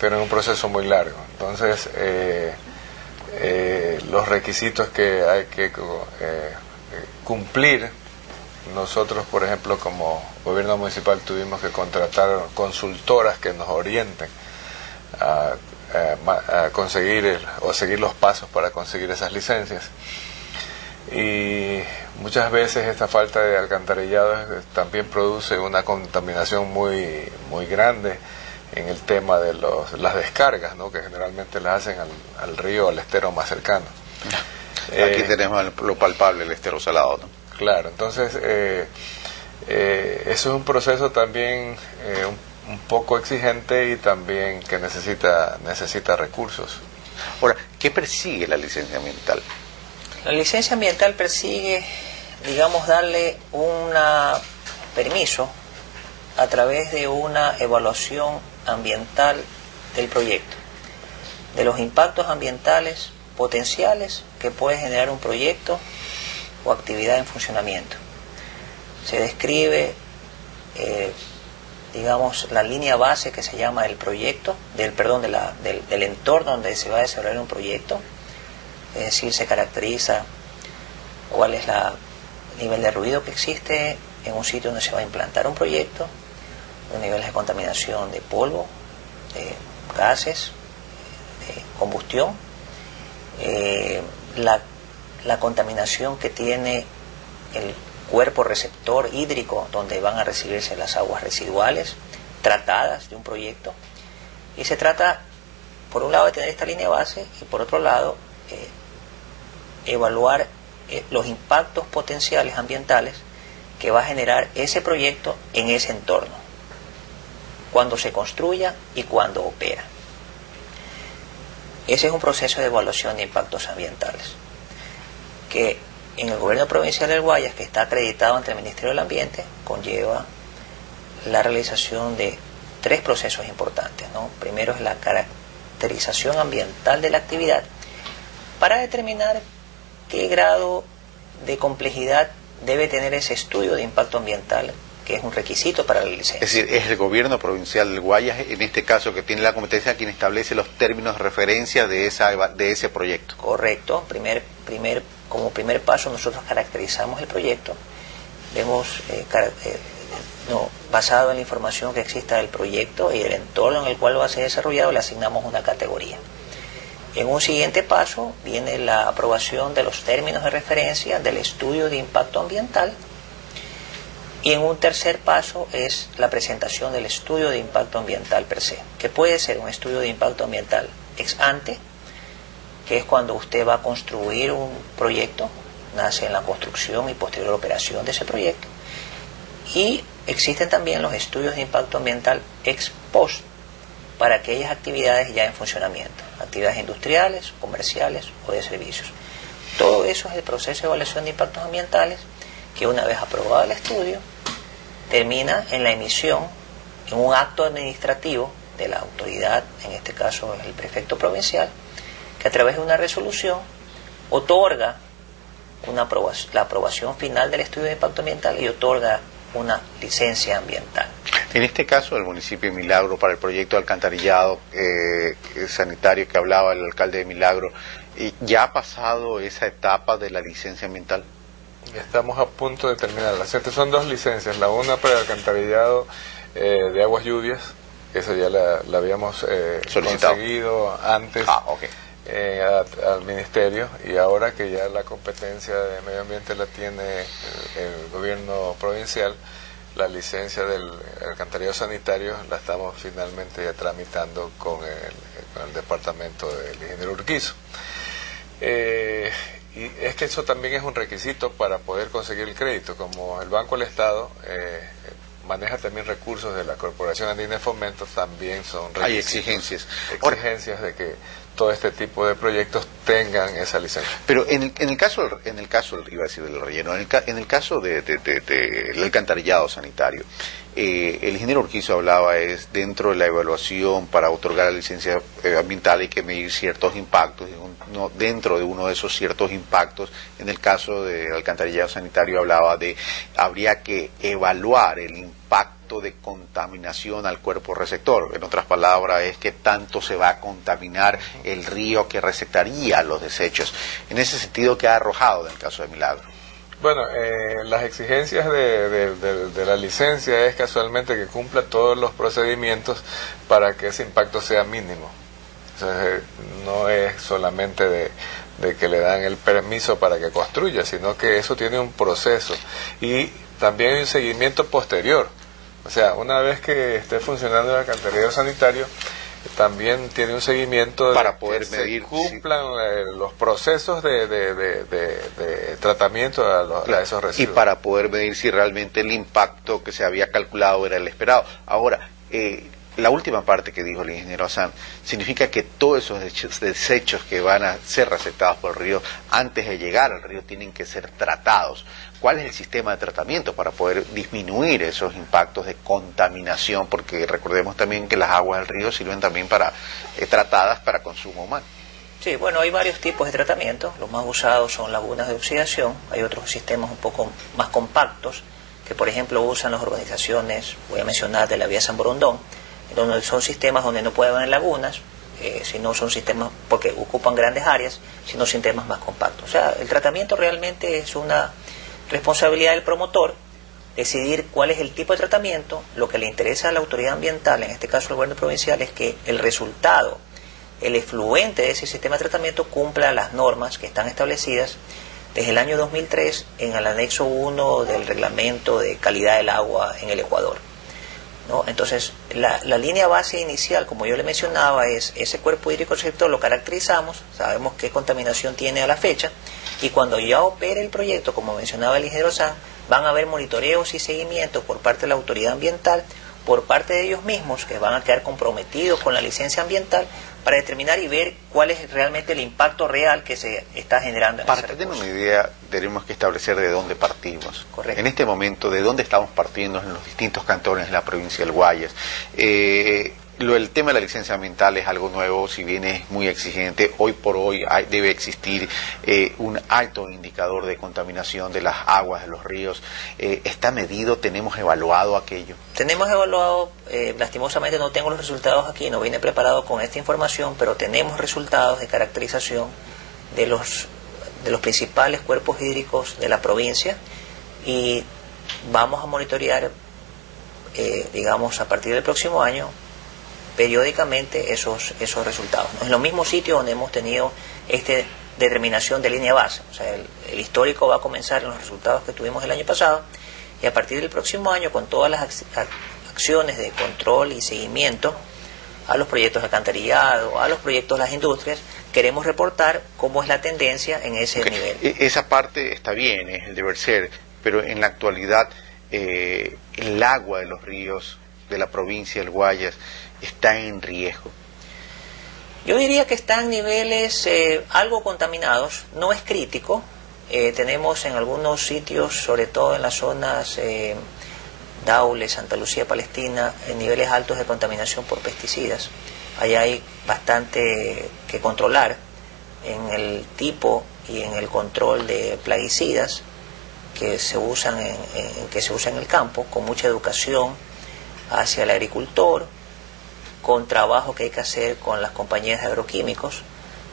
pero en un proceso muy largo. Entonces, los requisitos que hay que cumplir, nosotros, por ejemplo, como gobierno municipal tuvimos que contratar consultoras que nos orienten a conseguir o seguir los pasos para conseguir esas licencias. Y muchas veces esta falta de alcantarillado también produce una contaminación muy grande en el tema de las descargas, ¿no? Que generalmente las hacen al río o al estero más cercano. Aquí tenemos lo palpable, el estero salado, ¿no? Claro, entonces eso es un proceso también un poco exigente y también que necesita recursos. Ahora, ¿qué persigue la licencia ambiental? La licencia ambiental persigue, digamos, darle un permiso a través de una evaluación ambiental del proyecto, de los impactos ambientales potenciales que puede generar un proyecto o actividad en funcionamiento. Se describe, digamos, la línea base que se llama el proyecto, del entorno donde se va a desarrollar un proyecto, es decir, se caracteriza cuál es el nivel de ruido que existe en un sitio donde se va a implantar un proyecto, los niveles de contaminación de polvo, de gases, de combustión, la contaminación que tiene el cuerpo receptor hídrico donde van a recibirse las aguas residuales tratadas de un proyecto. Y se trata, por un lado, de tener esta línea base y por otro lado, evaluar los impactos potenciales ambientales que va a generar ese proyecto en ese entorno, cuando se construya y cuando opera. Ese es un proceso de evaluación de impactos ambientales que en el gobierno provincial del Guayas, que está acreditado ante el Ministerio del Ambiente, conlleva la realización de 3 procesos importantes, ¿no? Primero es la caracterización ambiental de la actividad para determinar qué grado de complejidad debe tener ese estudio de impacto ambiental, que es un requisito para la licencia. Es decir, es el gobierno provincial del Guayas, en este caso, que tiene la competencia, quien establece los términos de referencia de ese proyecto. Correcto. Como primer paso nosotros caracterizamos el proyecto, vemos, basado en la información que exista del proyecto y del entorno en el cual va a ser desarrollado, le asignamos una categoría. En un siguiente paso viene la aprobación de los términos de referencia del estudio de impacto ambiental y en un tercer paso es la presentación del estudio de impacto ambiental per se, que puede ser un estudio de impacto ambiental ex ante, que es cuando usted va a construir un proyecto, nace en la construcción y posterior operación de ese proyecto, y existen también los estudios de impacto ambiental ex post, para aquellas actividades ya en funcionamiento, actividades industriales, comerciales o de servicios. Todo eso es el proceso de evaluación de impactos ambientales que una vez aprobado el estudio, termina en la emisión, en un acto administrativo de la autoridad, en este caso el prefecto provincial, que a través de una resolución otorga la aprobación final del estudio de impacto ambiental y otorga una licencia ambiental. En este caso, el municipio de Milagro, para el proyecto de alcantarillado sanitario que hablaba el alcalde de Milagro, ¿ya ha pasado esa etapa de la licencia ambiental? Estamos a punto de terminarla. Son 2 licencias, la una para el alcantarillado de aguas lluvias, esa ya la habíamos conseguido antes al ministerio, y ahora que ya la competencia de medio ambiente la tiene el gobierno provincial, la licencia del alcantarillado sanitario la estamos finalmente ya tramitando con el departamento del ingeniero Urquizo. Y es que eso también es un requisito para poder conseguir el crédito, como el Banco del Estado maneja también recursos de la Corporación Andina de Fomento, también son requisitos, hay exigencias de que todo este tipo de proyectos tengan esa licencia. Pero en el caso iba a decir del relleno, en el caso del alcantarillado sanitario, el ingeniero Urquizo hablaba dentro de la evaluación para otorgar la licencia ambiental hay que medir ciertos impactos, dentro de uno de esos ciertos impactos, en el caso del alcantarillado sanitario habría que evaluar el impacto de contaminación al cuerpo receptor. En otras palabras, es que tanto se va a contaminar el río que receptaría los desechos. En ese sentido, ¿qué ha arrojado en el caso de Milagro? Bueno, las exigencias de la licencia es casualmente que cumpla todos los procedimientos para que ese impacto sea mínimo. Entonces, no es solamente de que le dan el permiso para que construya, sino que eso tiene un proceso y también un seguimiento posterior. O sea, una vez que esté funcionando el alcantarillado sanitario, también tiene un seguimiento para poder que medir, se cumplan los procesos de tratamiento a esos residuos. Y para poder medir si realmente el impacto que se había calculado era el esperado. Ahora, la última parte que dijo el ingeniero Hassan significa que todos esos desechos que van a ser receptados por el río, antes de llegar al río, tienen que ser tratados. ¿Cuál es el sistema de tratamiento para poder disminuir esos impactos de contaminación? Porque recordemos también que las aguas del río sirven también para tratadas para consumo humano. Sí, bueno, hay varios tipos de tratamiento. Los más usados son lagunas de oxidación. Hay otros sistemas un poco más compactos que, por ejemplo, usan las organizaciones, voy a mencionar, de la vía San Borondón, donde son sistemas donde no puede haber lagunas, sino son sistemas porque ocupan grandes áreas, sino sistemas más compactos. O sea, el tratamiento realmente es una responsabilidad del promotor decidir cuál es el tipo de tratamiento. Lo que le interesa a la autoridad ambiental, en este caso el gobierno provincial, es que el resultado, el efluente de ese sistema de tratamiento cumpla las normas que están establecidas desde el año 2003 en el anexo 1 del reglamento de calidad del agua en el Ecuador, ¿no? Entonces, la línea base inicial, como yo le mencionaba, es ese cuerpo hídrico receptor, lo caracterizamos, sabemos qué contaminación tiene a la fecha, y cuando ya opere el proyecto, como mencionaba el ingeniero Hassan, van a haber monitoreos y seguimientos por parte de la autoridad ambiental, por parte de ellos mismos, que van a quedar comprometidos con la licencia ambiental, para determinar y ver cuál es realmente el impacto real que se está generando. Para tener una idea, tenemos que establecer de dónde partimos. Correcto. En este momento, de dónde estamos partiendo en los distintos cantones de la provincia del Guayas. El tema de la licencia ambiental es algo nuevo, si bien es muy exigente. Hoy por hoy debe existir un alto indicador de contaminación de las aguas de los ríos. ¿Está medido? ¿Tenemos evaluado aquello? Tenemos evaluado, lastimosamente no tengo los resultados aquí, no vine preparado con esta información, pero tenemos resultados de caracterización de los principales cuerpos hídricos de la provincia, y vamos a monitorear, digamos, a partir del próximo año, periódicamente esos resultados, ¿no? En los mismos sitios donde hemos tenido esta determinación de línea base. O sea, el histórico va a comenzar en los resultados que tuvimos el año pasado, y a partir del próximo año, con todas las acciones de control y seguimiento a los proyectos de alcantarillado, a los proyectos de las industrias, queremos reportar cómo es la tendencia en ese nivel. Esa parte está bien, es el deber ser, pero en la actualidad el agua de los ríos de la provincia del Guayas está en riesgo. Yo diría que está en niveles algo contaminados, no es crítico. Tenemos en algunos sitios, sobre todo en las zonas Daule, Santa Lucía, Palestina, en niveles altos de contaminación por pesticidas. Allá hay bastante que controlar en el tipo y en el control de plaguicidas que se usan en el campo, con mucha educación hacia el agricultor, con trabajo que hay que hacer con las compañías de agroquímicos,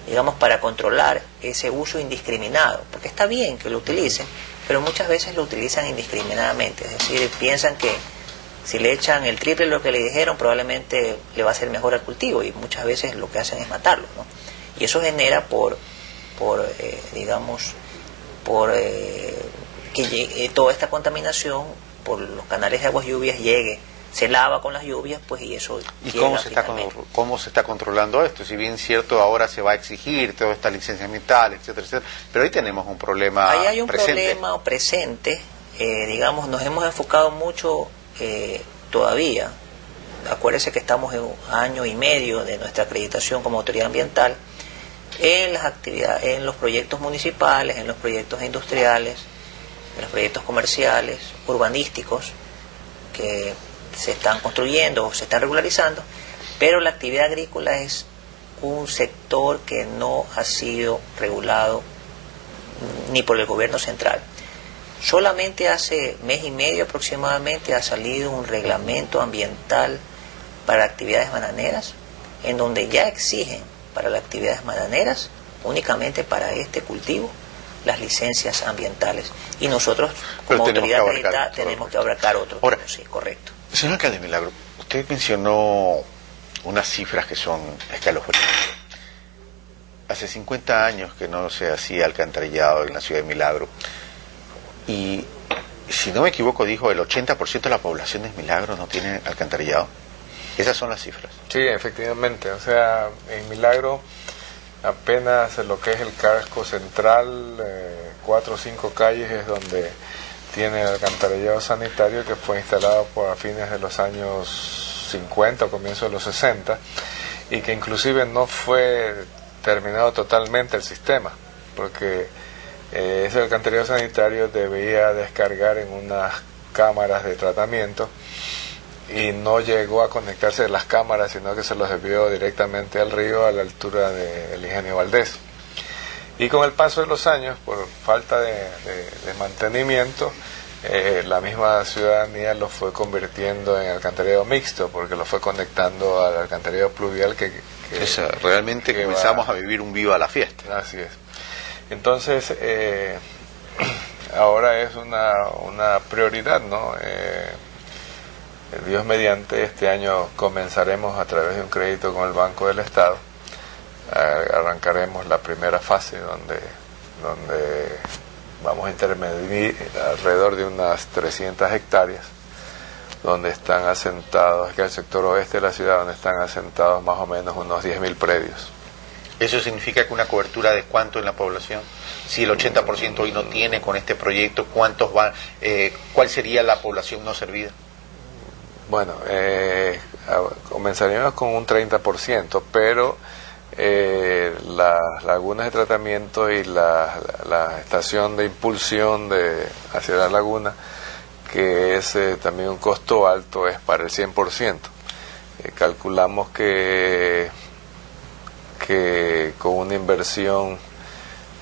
digamos, para controlar ese uso indiscriminado, porque está bien que lo utilicen, pero muchas veces lo utilizan indiscriminadamente, es decir, piensan que si le echan el triple de lo que le dijeron, probablemente le va a ser mejor al cultivo, y muchas veces lo que hacen es matarlo, ¿no? Y eso genera que toda esta contaminación por los canales de aguas lluvias llegue, se lava con las lluvias, pues, y eso. ¿Y cómo se está controlando esto? Si bien es cierto, ahora se va a exigir toda esta licencia ambiental, etcétera, etcétera, pero ahí tenemos un problema presente. Ahí hay un problema presente, digamos, nos hemos enfocado mucho todavía. Acuérdese que estamos en un año y medio de nuestra acreditación como autoridad ambiental, en las actividades, en los proyectos municipales, en los proyectos industriales, en los proyectos comerciales, urbanísticos, que se están construyendo o se están regularizando, pero la actividad agrícola es un sector que no ha sido regulado ni por el gobierno central. Solamente hace mes y medio aproximadamente ha salido un reglamento ambiental para actividades bananeras, en donde ya exigen para las actividades bananeras, únicamente para este cultivo, las licencias ambientales. Y nosotros, como autoridad acreditada, tenemos que abarcar otro. Ahora, sí, correcto. Señor alcalde Milagro, usted mencionó unas cifras que son escalofriantes. Hace 50 años que no se hacía alcantarillado en la ciudad de Milagro. Y, si no me equivoco, dijo el 80% de la población de Milagro no tiene alcantarillado. Esas son las cifras. Sí, efectivamente. O sea, en Milagro apenas lo que es el casco central, 4 o 5 calles es donde tiene el alcantarillado sanitario, que fue instalado a fines de los años 50 o comienzos de los 60, y que inclusive no fue terminado totalmente el sistema, porque ese alcantarillado sanitario debía descargar en unas cámaras de tratamiento y no llegó a conectarse de las cámaras, sino que se los desvió directamente al río a la altura del Ingenio Valdés. Y con el paso de los años, por falta de mantenimiento, la misma ciudadanía lo fue convirtiendo en alcantarillado mixto, porque lo fue conectando al alcantarillado pluvial realmente que comenzamos a vivir un viva la fiesta. Así es. Entonces, ahora es una prioridad, ¿no? Dios mediante, este año comenzaremos a través de un crédito con el Banco del Estado. Arrancaremos la primera fase donde vamos a intermedir alrededor de unas 300 hectáreas, donde están asentados, que es el sector oeste de la ciudad, donde están asentados más o menos unos 10.000 predios. ¿Eso significa que una cobertura de cuánto en la población? Si el 80% hoy no tiene con este proyecto, ¿cuántos van? ¿Cuál sería la población no servida? Bueno, comenzaríamos con un 30%, pero las lagunas de tratamiento y la estación de impulsión hacia la laguna, que es también un costo alto, es para el 100%. Calculamos que con una inversión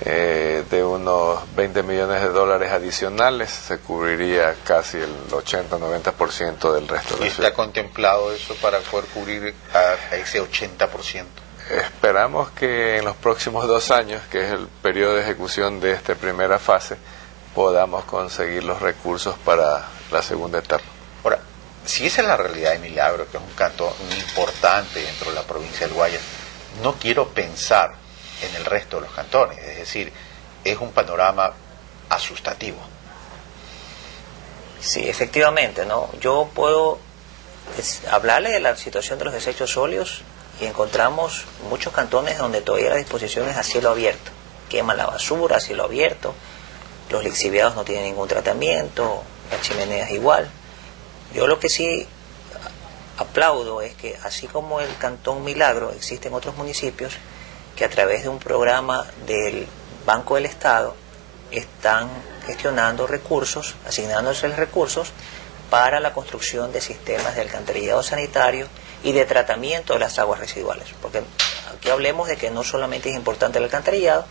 de unos 20 millones de dólares adicionales se cubriría casi el 80-90% del resto de la ¿Y ciudad. está contemplado eso para poder cubrir a ese 80%? Esperamos que en los próximos 2 años, que es el periodo de ejecución de esta primera fase, podamos conseguir los recursos para la segunda etapa. Ahora, si esa es la realidad de Milagro, que es un cantón importante dentro de la provincia del Guayas, no quiero pensar en el resto de los cantones, es decir, es un panorama asustativo. Sí, efectivamente, ¿no? Yo puedo hablarle de la situación de los desechos sólidos y encontramos muchos cantones donde todavía la disposición es a cielo abierto. Queman la basura a cielo abierto, los lixiviados no tienen ningún tratamiento, las chimeneas igual. Yo lo que sí aplaudo es que así como el Cantón Milagro, existen otros municipios que a través de un programa del Banco del Estado están gestionando recursos, asignándoles recursos para la construcción de sistemas de alcantarillado sanitario y de tratamiento de las aguas residuales. Porque aquí hablemos de que no solamente es importante el alcantarillado,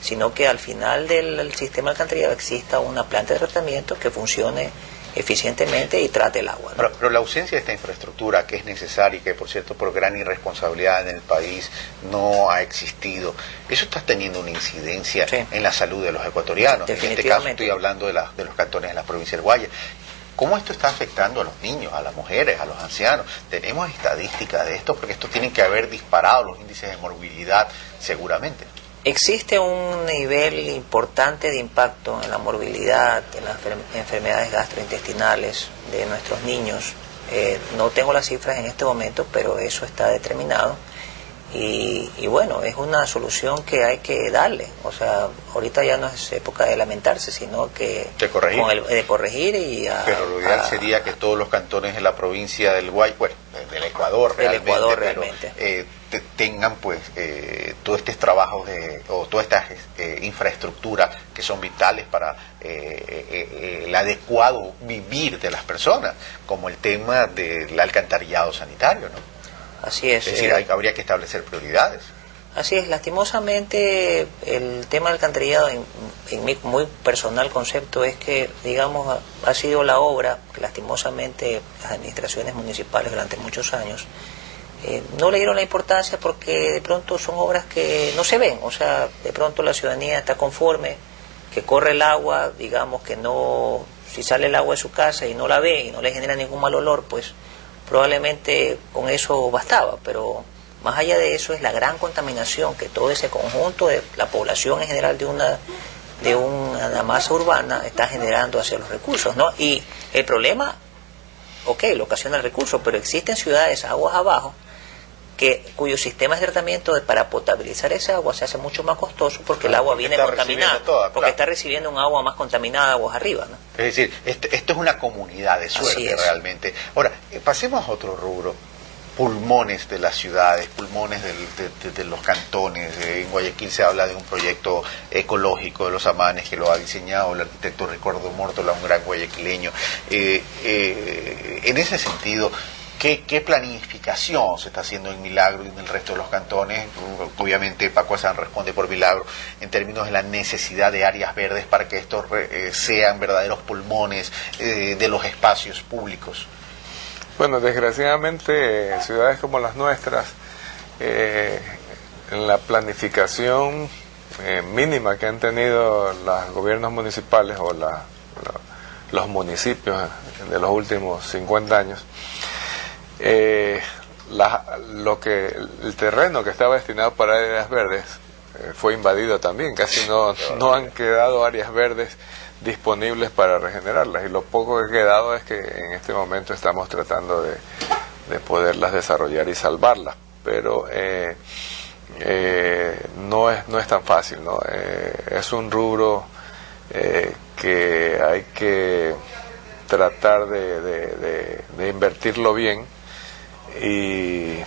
sino que al final del sistema de alcantarillado exista una planta de tratamiento que funcione eficientemente y trate el agua, ¿no? Pero la ausencia de esta infraestructura, que es necesaria y que, por cierto, por gran irresponsabilidad en el país no ha existido, eso está teniendo una incidencia en la salud de los ecuatorianos. En este caso estoy hablando de los cantones de la provincia del Guayas. ¿Cómo esto está afectando a los niños, a las mujeres, a los ancianos? ¿Tenemos estadísticas de esto? Porque esto tiene que haber disparado los índices de morbilidad seguramente. Existe un nivel importante de impacto en la morbilidad, en las enfermedades gastrointestinales de nuestros niños. No tengo las cifras en este momento, pero eso está determinado. Y bueno, es una solución que hay que darle. O sea, ahorita ya no es época de lamentarse, sino que de corregir pero lo ideal sería que todos los cantones de la provincia del Guayas, bueno, del Ecuador realmente, tengan pues todos estos trabajos o toda esta infraestructura que son vitales para el adecuado vivir de las personas, como el tema del alcantarillado sanitario, ¿no? Así es. Es decir, habría que establecer prioridades. Así es, lastimosamente el tema del alcantarillado, en mi muy personal concepto, es que, digamos, ha sido la obra que lastimosamente las administraciones municipales durante muchos años no le dieron la importancia, porque de pronto son obras que no se ven. O sea, de pronto la ciudadanía está conforme que corre el agua, digamos que no, si sale el agua de su casa y no la ve y no le genera ningún mal olor, pues probablemente con eso bastaba. Pero más allá de eso es la gran contaminación que todo ese conjunto de la población en general de una masa urbana está generando hacia los recursos, ¿no? Y el problema, lo ocasiona el recurso, pero existen ciudades aguas abajo cuyo sistema de tratamiento para potabilizar esa agua se hace mucho más costoso porque el agua viene contaminada, porque está recibiendo un agua más contaminada aguas arriba, ¿no? Es decir, esto es una comunidad de suerte realmente. Ahora, pasemos a otro rubro. Pulmones de las ciudades, pulmones de los cantones. En Guayaquil se habla de un proyecto ecológico de los Amanes que lo ha diseñado el arquitecto Ricardo Mórtola, un gran guayaquileño. En ese sentido, ¿qué planificación se está haciendo en Milagro y en el resto de los cantones? Obviamente Paco Azán responde por Milagro en términos de la necesidad de áreas verdes para que estos sean verdaderos pulmones de los espacios públicos. Bueno, desgraciadamente ciudades como las nuestras, en la planificación mínima que han tenido los gobiernos municipales o los municipios de los últimos 50 años, el terreno que estaba destinado para áreas verdes fue invadido también, casi no han quedado áreas verdes disponibles para regenerarlas, y lo poco que ha quedado es que en este momento estamos tratando de poderlas desarrollar y salvarlas, pero no es tan fácil, ¿no? Es un rubro que hay que tratar de invertirlo bien y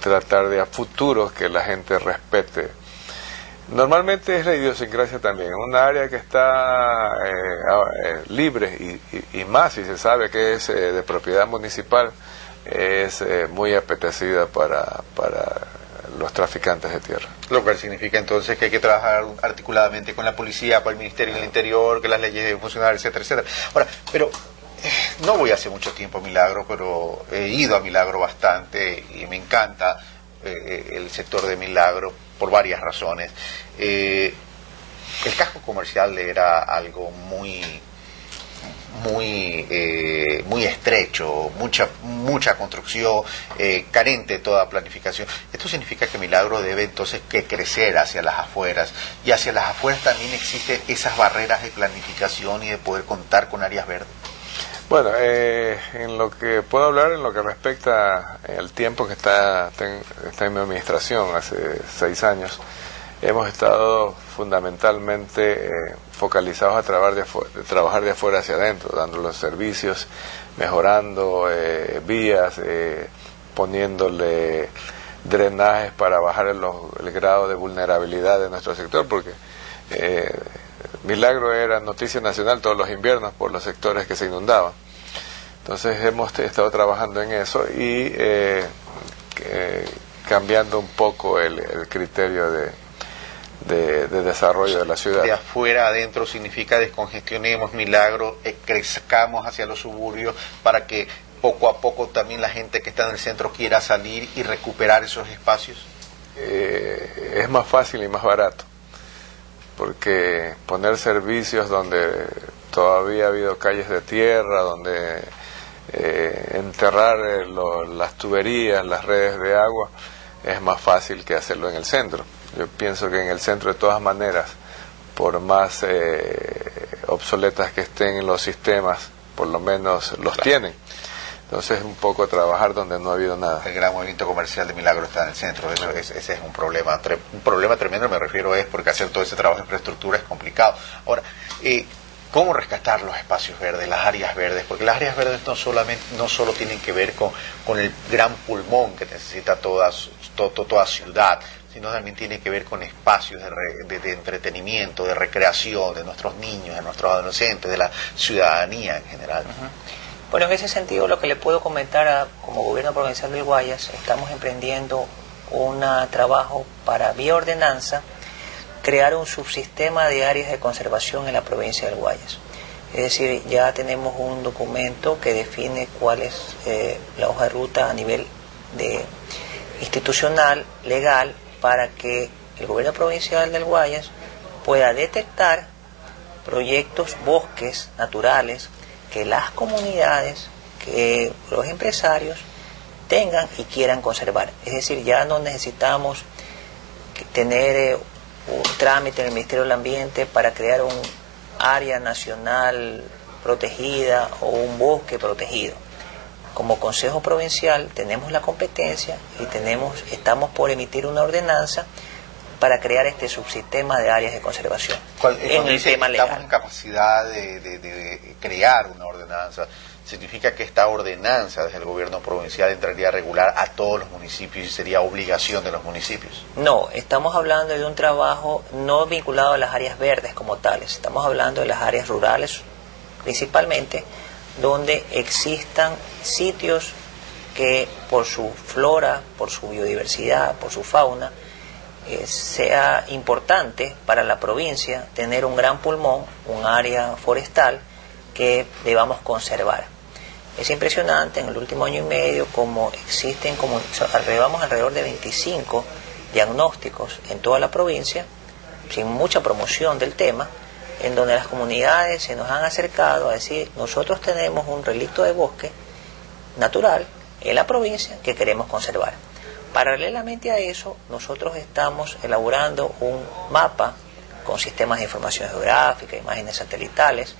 tratar de a futuro que la gente respete. Normalmente es la idiosincrasia también, una área que está libre y más si se sabe que es de propiedad municipal, es muy apetecida para los traficantes de tierra. Lo cual significa entonces que hay que trabajar articuladamente con la policía, con el Ministerio del Interior, que las leyes deben funcionar, etcétera, etcétera. Ahora, pero no voy hace mucho tiempo a Milagro, pero he ido a Milagro bastante y me encanta el sector de Milagro por varias razones. El casco comercial era algo muy estrecho, mucha construcción, carente de toda planificación. Esto significa que Milagro debe entonces que crecer hacia las afueras, y hacia las afueras también existen esas barreras de planificación y de poder contar con áreas verdes. Bueno, en lo que puedo hablar, en lo que respecta al tiempo que está en mi administración, hace 6 años, hemos estado fundamentalmente focalizados a trabajar de afuera hacia adentro, dando los servicios, mejorando vías, poniéndole drenajes para bajar el grado de vulnerabilidad de nuestro sector, porque Milagro era noticia nacional todos los inviernos por los sectores que se inundaban. Entonces hemos estado trabajando en eso y cambiando un poco el criterio de desarrollo de la ciudad. De afuera adentro significa descongestionemos Milagro, crezcamos hacia los suburbios para que poco a poco también la gente que está en el centro quiera salir y recuperar esos espacios. Es más fácil y más barato, porque poner servicios donde todavía ha habido calles de tierra, donde enterrar las tuberías, las redes de agua, es más fácil que hacerlo en el centro. Yo pienso que en el centro, de todas maneras, por más obsoletas que estén los sistemas, por lo menos los tienen. Entonces, un poco trabajar donde no ha habido nada. El gran movimiento comercial de Milagro está en el centro. Ese es un problema tremendo, me refiero, es porque hacer todo ese trabajo de infraestructura es complicado. Ahora, ¿cómo rescatar los espacios verdes, las áreas verdes? Porque las áreas verdes no solo tienen que ver con el gran pulmón que necesita toda ciudad, sino también tiene que ver con espacios de entretenimiento, de recreación de nuestros niños, de nuestros adolescentes, de la ciudadanía en general. Bueno, en ese sentido, lo que le puedo comentar como Gobierno Provincial del Guayas, estamos emprendiendo un trabajo para, vía ordenanza, crear un subsistema de áreas de conservación en la provincia del Guayas. Es decir, ya tenemos un documento que define cuál es la hoja de ruta a nivel institucional, legal, para que el Gobierno Provincial del Guayas pueda detectar proyectos, bosques naturales, que las comunidades, que los empresarios tengan y quieran conservar. Es decir, ya no necesitamos tener un trámite en el Ministerio del Ambiente para crear un área nacional protegida o un bosque protegido. como Consejo Provincial tenemos la competencia y estamos por emitir una ordenanza para crear este subsistema de áreas de conservación. En el tema legal. Estamos en capacidad de crear una ordenanza. ¿Significa que esta ordenanza desde el gobierno provincial entraría a regular a todos los municipios y sería obligación de los municipios? No, estamos hablando de un trabajo no vinculado a las áreas verdes como tales. Estamos hablando de las áreas rurales principalmente, donde existan sitios que por su flora, por su biodiversidad, por su fauna, sea importante para la provincia tener un gran pulmón, un área forestal que debamos conservar. Es impresionante en el último año y medio como existen, llevamos alrededor de 25 diagnósticos en toda la provincia, sin mucha promoción del tema, en donde las comunidades se nos han acercado a decir, nosotros tenemos un relicto de bosque natural en la provincia que queremos conservar. Paralelamente a eso, nosotros estamos elaborando un mapa con sistemas de información geográfica, imágenes satelitales,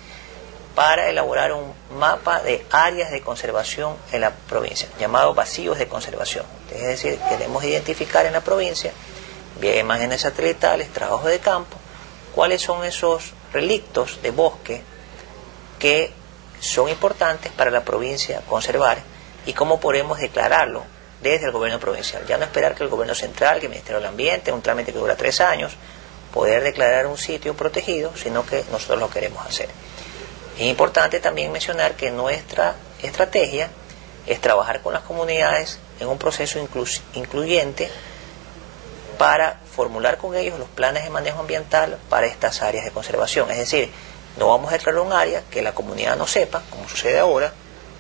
para elaborar un mapa de áreas de conservación en la provincia, llamado vacíos de conservación. Es decir, queremos identificar en la provincia, vía imágenes satelitales, trabajo de campo, cuáles son esos relictos de bosque que son importantes para la provincia conservar y cómo podemos declararlo desde el gobierno provincial. Ya no esperar que el gobierno central, que el Ministerio del Ambiente, un trámite que dura 3 años, poder declarar un sitio protegido, sino que nosotros lo queremos hacer. Es importante también mencionar que nuestra estrategia es trabajar con las comunidades en un proceso incluyente para formular con ellos los planes de manejo ambiental para estas áreas de conservación. Es decir, no vamos a declarar un área que la comunidad no sepa, como sucede ahora,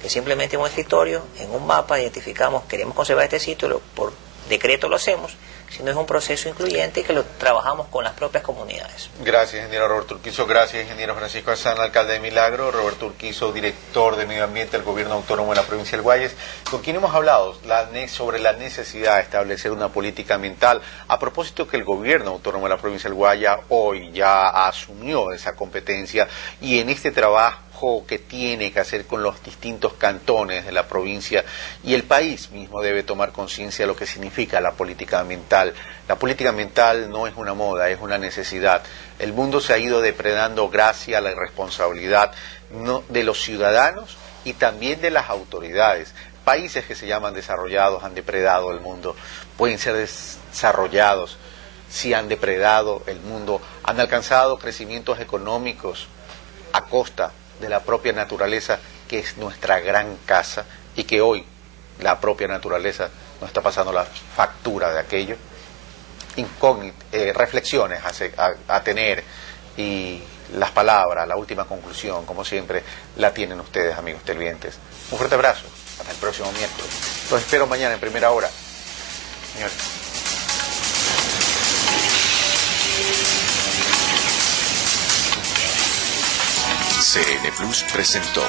que simplemente en un escritorio, en un mapa, identificamos, queremos conservar este sitio, por decreto lo hacemos, sino es un proceso incluyente y que lo trabajamos con las propias comunidades. Gracias, ingeniero Roberto Urquizo. Gracias, ingeniero Francisco Azán, alcalde de Milagro. Roberto Urquizo, director de Medio Ambiente del Gobierno Autónomo de la Provincia del Guayas, con quien hemos hablado sobre la necesidad de establecer una política ambiental, a propósito que el Gobierno Autónomo de la Provincia del Guayas hoy ya asumió esa competencia y en este trabajo que tiene que hacer con los distintos cantones de la provincia y el país mismo debe tomar conciencia de lo que significa la política ambiental. La política ambiental no es una moda, es una necesidad. El mundo se ha ido depredando gracias a la irresponsabilidad de los ciudadanos y también de las autoridades. Países que se llaman desarrollados han depredado el mundo, pueden ser desarrollados si han depredado el mundo, han alcanzado crecimientos económicos a costa de la propia naturaleza, que es nuestra gran casa, y que hoy la propia naturaleza nos está pasando la factura de aquello. Reflexiones a tener, y las palabras, la última conclusión, como siempre, la tienen ustedes, amigos televidentes. Un fuerte abrazo, hasta el próximo miércoles. Los espero mañana en primera hora. Señores. CN Plus presentó